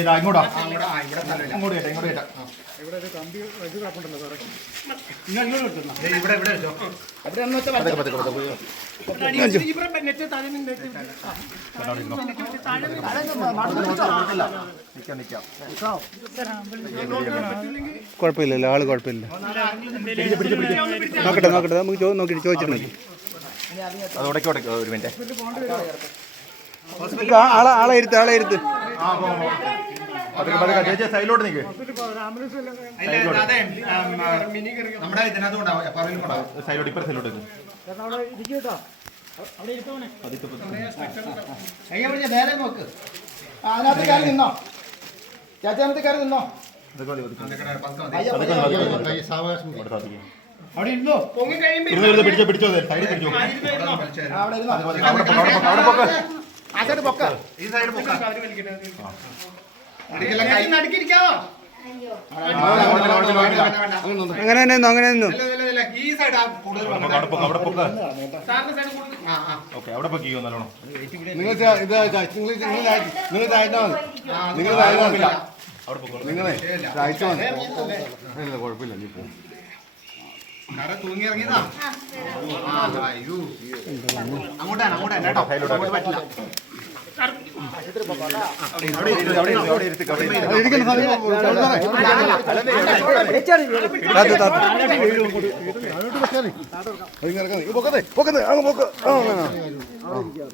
ഇതാ ഇങ്ങോട്ടാ ഇങ്ങോട്ട് കേട്ടെ ഇങ്ങോട്ട് കേട്ടാ ഇവിടെ ഒരു കമ്പി ഇത് കിടപ്പുണ്ടല്ലോ സാറേ. കുഴപ്പമില്ലല്ലോ, ആള് കുഴപ്പമില്ല. നോക്കട്ടെ നോക്കട്ടെ, നമുക്ക് നോക്കിയിട്ട് ചോദിച്ചിട്ട് മതി. അത് ഉടക്കി ഉടക്കി ഒരു മിനിറ്റ്. ആളെ ഇരുത്ത്, ആളെ ഇരുത്ത്. ചേച്ചി സൈഡിലോട്ട് നിൽക്ക്. നമ്മുടെ ഇതിനകത്ത് കൊണ്ടാവും സൈഡിലോട്ട് ഇപ്പഴ സൈഡിലോട്ട് നിൽക്ക്. നേരെ നോക്ക്. അതിനകത്ത് കയറി നിന്നോ, ചേച്ചി കയറി നിന്നോ. അവിടെ ഇരുന്നോ. പിടിച്ചോ പിടിച്ചോ സൈഡിൽ പിടിച്ചോ. അവിടെ ഇരുന്നോ. അവിടെ പൊക്ക. ആ സൈഡ് പൊക്ക. ഈ സൈഡ് പൊക്ക. അങ്ങനെ തന്നെ നിന്നോ, അങ്ങനെ നിന്നോ. ഈ സൈഡ് അവിടെ പൊക്ക. ഓക്കെ അവിടെ പൊക്കിയോ നല്ലോണം. നിങ്ങൾ കുഴപ്പമില്ല, നീ പോകും. തൂങ്ങി ഇറങ്ങിയതാ. അങ്ങോട്ടാണ് അങ്ങോട്ടാണ് കേട്ടോ, അങ്ങോട്ട് പറ്റില്ല.